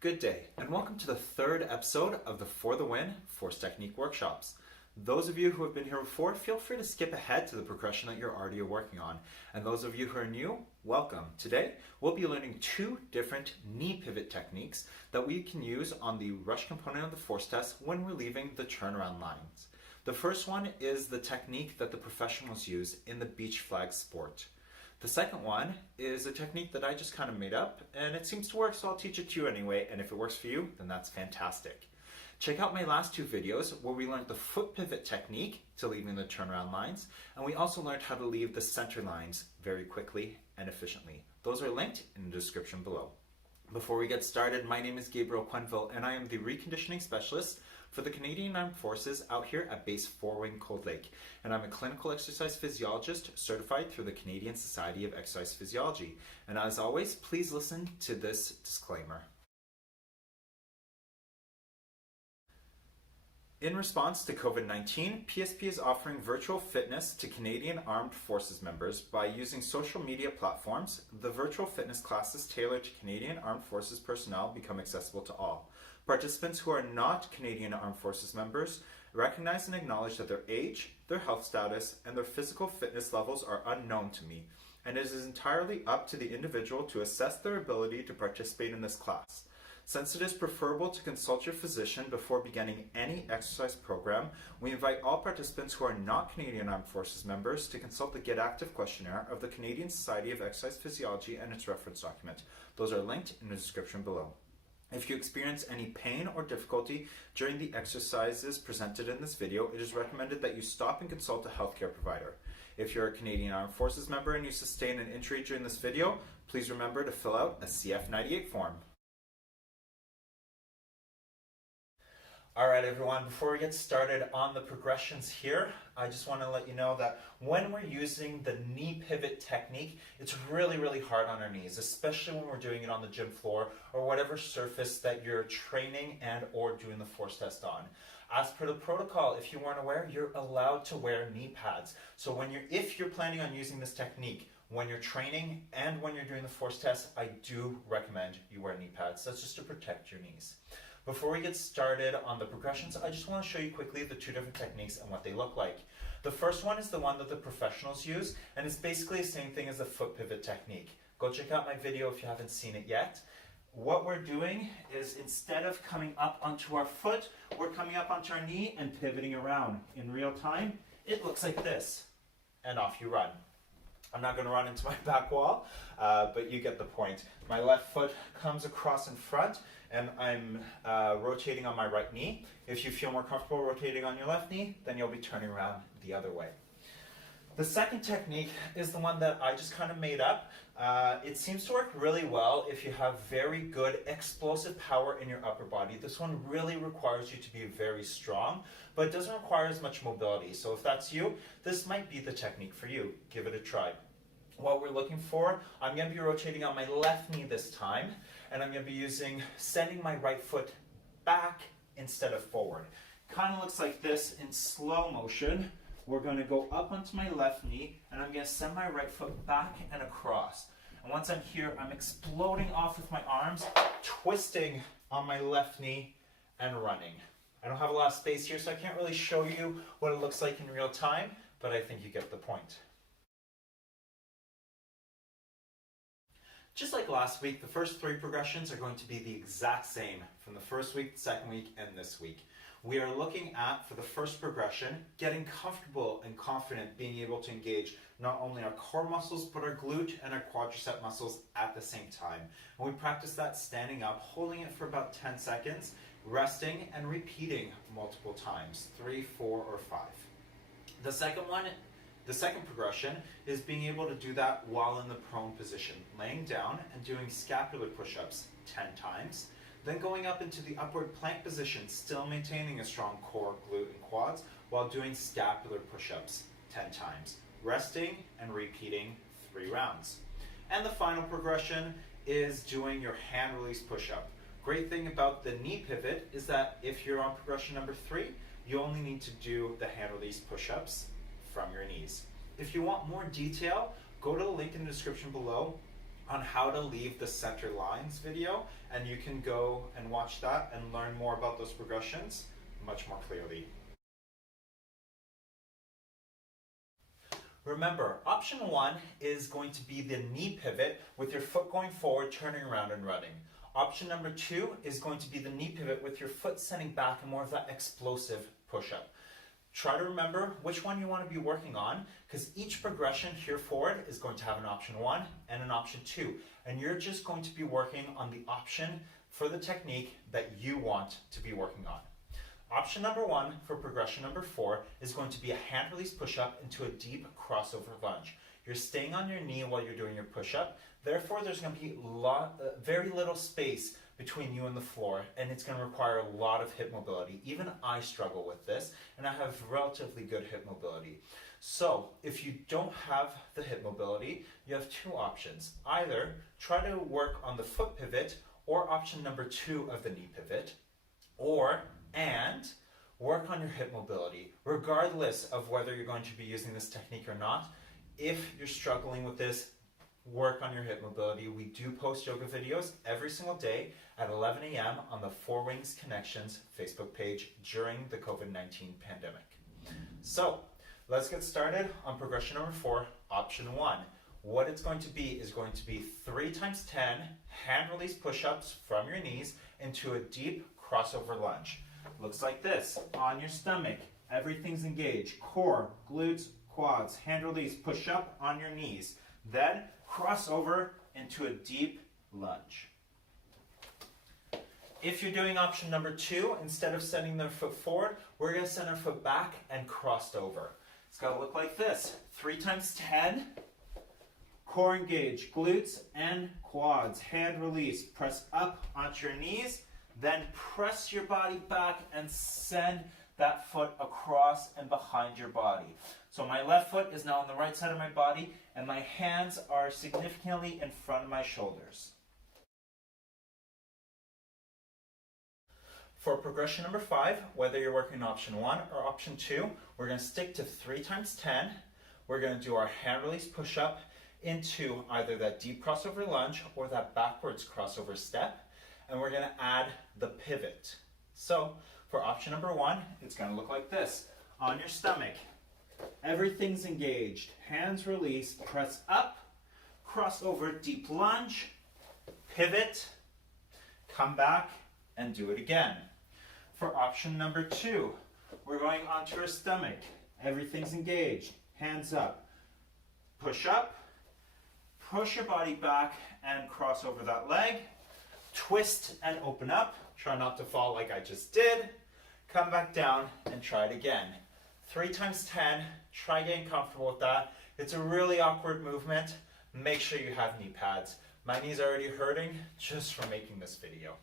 Good day, and welcome to the third episode of the For the Win Force Technique workshops. Those of you who have been here before, feel free to skip ahead to the progression that you're already working on. And those of you who are new, welcome. Today, we'll be learning two different knee pivot techniques that we can use on the rush component of the force test when we're leaving the turnaround lines. The first one is the technique that the professionals use in the beach flag sport. The second one is a technique that I just kind of made up, and it seems to work, so I'll teach it to you anyway, and if it works for you, then that's fantastic. Check out my last two videos where we learned the foot pivot technique to leaving the turnaround lines, and we also learned how to leave the center lines very quickly and efficiently. Those are linked in the description below. Before we get started, my name is Gabriel Quenville, and I am the reconditioning specialist for the Canadian Armed Forces out here at Base 4 Wing Cold Lake. And I'm a clinical exercise physiologist certified through the Canadian Society of Exercise Physiology. And as always, please listen to this disclaimer. In response to COVID-19, PSP is offering virtual fitness to Canadian Armed Forces members by using social media platforms. The virtual fitness classes tailored to Canadian Armed Forces personnel become accessible to all. Participants who are not Canadian Armed Forces members recognize and acknowledge that their age, their health status, and their physical fitness levels are unknown to me, and it is entirely up to the individual to assess their ability to participate in this class. Since it is preferable to consult your physician before beginning any exercise program, we invite all participants who are not Canadian Armed Forces members to consult the Get Active Questionnaire of the Canadian Society of Exercise Physiology and its reference document. Those are linked in the description below. If you experience any pain or difficulty during the exercises presented in this video, it is recommended that you stop and consult a healthcare provider. If you're a Canadian Armed Forces member and you sustain an injury during this video, please remember to fill out a CF98 form. Alright everyone, before we get started on the progressions here, I just want to let you know that when we're using the knee pivot technique, it's really hard on our knees, especially when we're doing it on the gym floor or whatever surface that you're training and or doing the force test on. As per the protocol, if you weren't aware, you're allowed to wear knee pads. So if you're planning on using this technique, when you're training and when you're doing the force test, I do recommend you wear knee pads. That's just to protect your knees. Before we get started on the progressions, I just want to show you quickly the two different techniques and what they look like. The first one is the one that the professionals use, and it's basically the same thing as the foot pivot technique. Go check out my video if you haven't seen it yet. What we're doing is instead of coming up onto our foot, we're coming up onto our knee and pivoting around. In real time, it looks like this, and off you run. I'm not going to run into my back wall, but you get the point. My left foot comes across in front, and I'm rotating on my right knee. If you feel more comfortable rotating on your left knee, then you'll be turning around the other way. The second technique is the one that I just kind of made up. It seems to work really well if you have very good explosive power in your upper body. This one really requires you to be very strong, but it doesn't require as much mobility. So if that's you, this might be the technique for you. Give it a try. What we're looking for, I'm going to be rotating on my left knee this time, and I'm going to be sending my right foot back instead of forward. Kind of looks like this in slow motion. We're going to go up onto my left knee, and I'm going to send my right foot back and across. And once I'm here, I'm exploding off with my arms, twisting on my left knee, and running. I don't have a lot of space here, so I can't really show you what it looks like in real time, but I think you get the point. Just like last week, the first three progressions are going to be the exact same from the first week, second week, and this week. We are looking at, for the first progression, getting comfortable and confident being able to engage not only our core muscles, but our glute and our quadricep muscles at the same time. And we practice that standing up, holding it for about 10 seconds, resting, and repeating multiple times, 3, 4, or 5. The second progression is being able to do that while in the prone position, laying down and doing scapular push-ups 10 times, then going up into the upward plank position, still maintaining a strong core, glute, and quads, while doing scapular push-ups 10 times, resting and repeating 3 rounds. And the final progression is doing your hand release push-up. Great thing about the knee pivot is that if you're on progression number 3, you only need to do the hand release push-ups from your knees. If you want more detail, go to the link in the description below on how to leave the center lines video, and you can go and watch that and learn more about those progressions much more clearly. Remember, option 1 is going to be the knee pivot with your foot going forward, turning around and running. Option number 2 is going to be the knee pivot with your foot sending back and more of that explosive push-up. Try to remember which one you want to be working on, because each progression here forward is going to have an option 1 and an option 2. And you're just going to be working on the option for the technique that you want to be working on. Option number 1 for progression number 4 is going to be a hand release push-up into a deep crossover lunge. You're staying on your knee while you're doing your push-up. Therefore, there's going to be very little space between you and the floor, and it's going to require a lot of hip mobility. Even I struggle with this, and I have relatively good hip mobility. So if you don't have the hip mobility, you have 2 options. Either try to work on the foot pivot, or option number 2 of the knee pivot, and work on your hip mobility, regardless of whether you're going to be using this technique or not. If you're struggling with this, work on your hip mobility. We do post yoga videos every single day at 11 a.m. on the Four Wings Connections Facebook page during the COVID-19 pandemic. So let's get started on progression number 4, option 1. What it's going to be is going to be 3 times 10 hand release push-ups from your knees into a deep crossover lunge. Looks like this. On your stomach, everything's engaged. Core, glutes, quads, hand release, push up on your knees. Then cross over into a deep lunge. If you're doing option number 2, instead of sending the foot forward, we're going to send our foot back and crossed over. It's got to look like this. 3 times 10. Core engaged, glutes and quads. Hand release, press up onto your knees. Then press your body back and send that foot across and behind your body. So my left foot is now on the right side of my body, and my hands are significantly in front of my shoulders. For progression number 5, whether you're working option 1 or option 2, we're going to stick to 3 times 10. We're going to do our hand release push-up into either that deep crossover lunge or that backwards crossover step. And we're going to add the pivot. So for option number 1, it's going to look like this. On your stomach, everything's engaged. Hands release, press up, cross over, deep lunge, pivot, come back, and do it again. For option number 2, we're going onto our stomach. Everything's engaged. Hands up. Push up, push your body back, and cross over that leg. Twist and open up. Try not to fall like I just did. Come back down and try it again. 3 times 10. Try getting comfortable with that. It's a really awkward movement. Make sure you have knee pads. My knees are already hurting just from making this video.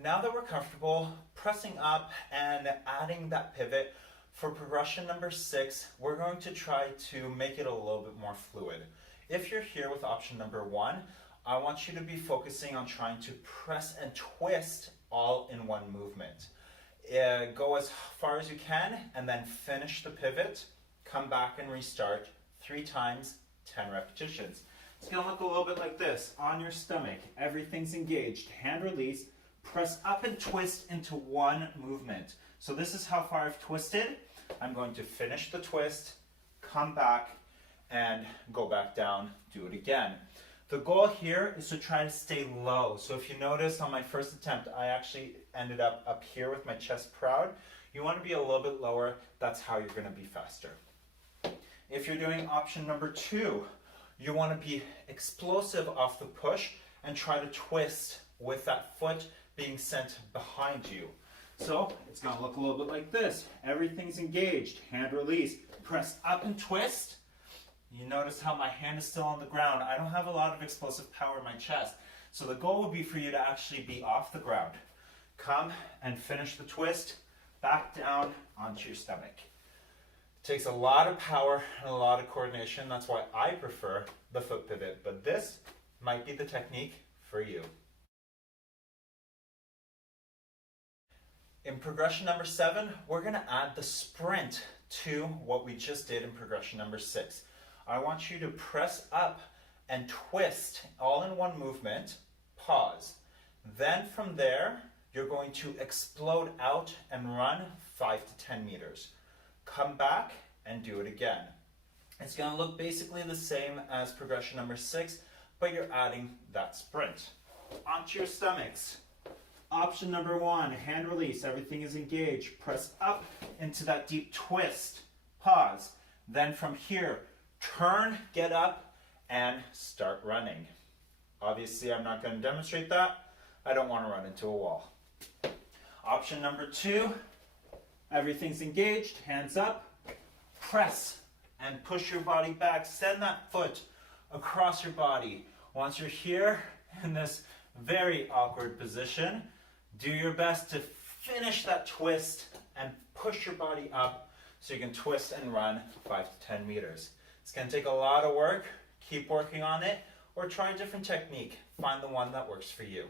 Now that we're comfortable pressing up and adding that pivot, for progression number 6, we're going to try to make it a little bit more fluid. If you're here with option number 1, I want you to be focusing on trying to press and twist all in one movement. Go as far as you can and then finish the pivot, come back and restart 3 times, 10 repetitions. It's going to look a little bit like this. On your stomach, everything's engaged. Hand release, press up and twist into one movement. So this is how far I've twisted. I'm going to finish the twist, come back, and go back down, do it again. The goal here is to try to stay low. So if you notice on my first attempt, I actually ended up here with my chest proud. You want to be a little bit lower. That's how you're going to be faster. If you're doing option number 2, you want to be explosive off the push and try to twist with that foot being sent behind you. So it's going to look a little bit like this. Everything's engaged. Hand release. Press up and twist. You notice how my hand is still on the ground. I don't have a lot of explosive power in my chest. So the goal would be for you to actually be off the ground. Come and finish the twist. Back down onto your stomach. It takes a lot of power and a lot of coordination. That's why I prefer the foot pivot. But this might be the technique for you. In progression number 7, we're going to add the sprint to what we just did in progression number 6. I want you to press up and twist all in one movement, pause. Then from there, you're going to explode out and run 5 to 10 meters. Come back and do it again. It's going to look basically the same as progression number 6, but you're adding that sprint. Onto your stomachs. Option number 1, hand release, everything is engaged. Press up into that deep twist, pause. Then from here, turn, get up, and start running. Obviously, I'm not going to demonstrate that. I don't want to run into a wall. Option number 2, everything's engaged, hands up, press and push your body back. Send that foot across your body. Once you're here in this very awkward position, do your best to finish that twist and push your body up so you can twist and run 5 to 10 meters. It's going to take a lot of work. Keep working on it or try a different technique. Find the one that works for you.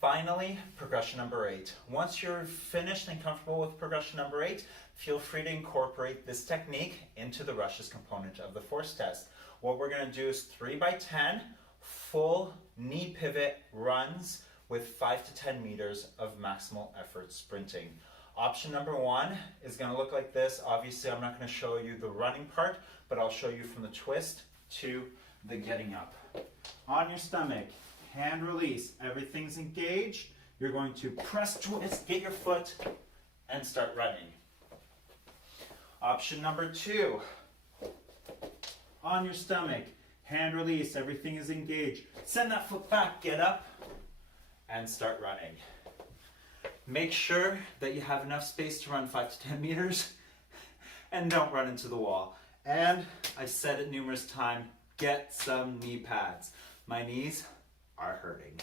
Finally, progression number 8. Once you're finished and comfortable with progression number 8, feel free to incorporate this technique into the rushes component of the force test. What we're going to do is 3 by 10 full knee pivot runs with 5 to 10 meters of maximal effort sprinting. Option number 1 is going to look like this. Obviously, I'm not going to show you the running part, but I'll show you from the twist to the getting up. On your stomach, hand release, everything's engaged. You're going to press, twist, get your foot, and start running. Option number 2, on your stomach, hand release, everything is engaged. Send that foot back, get up, and start running. Make sure that you have enough space to run 5 to 10 meters and don't run into the wall. And I said it numerous times, get some knee pads. My knees are hurting.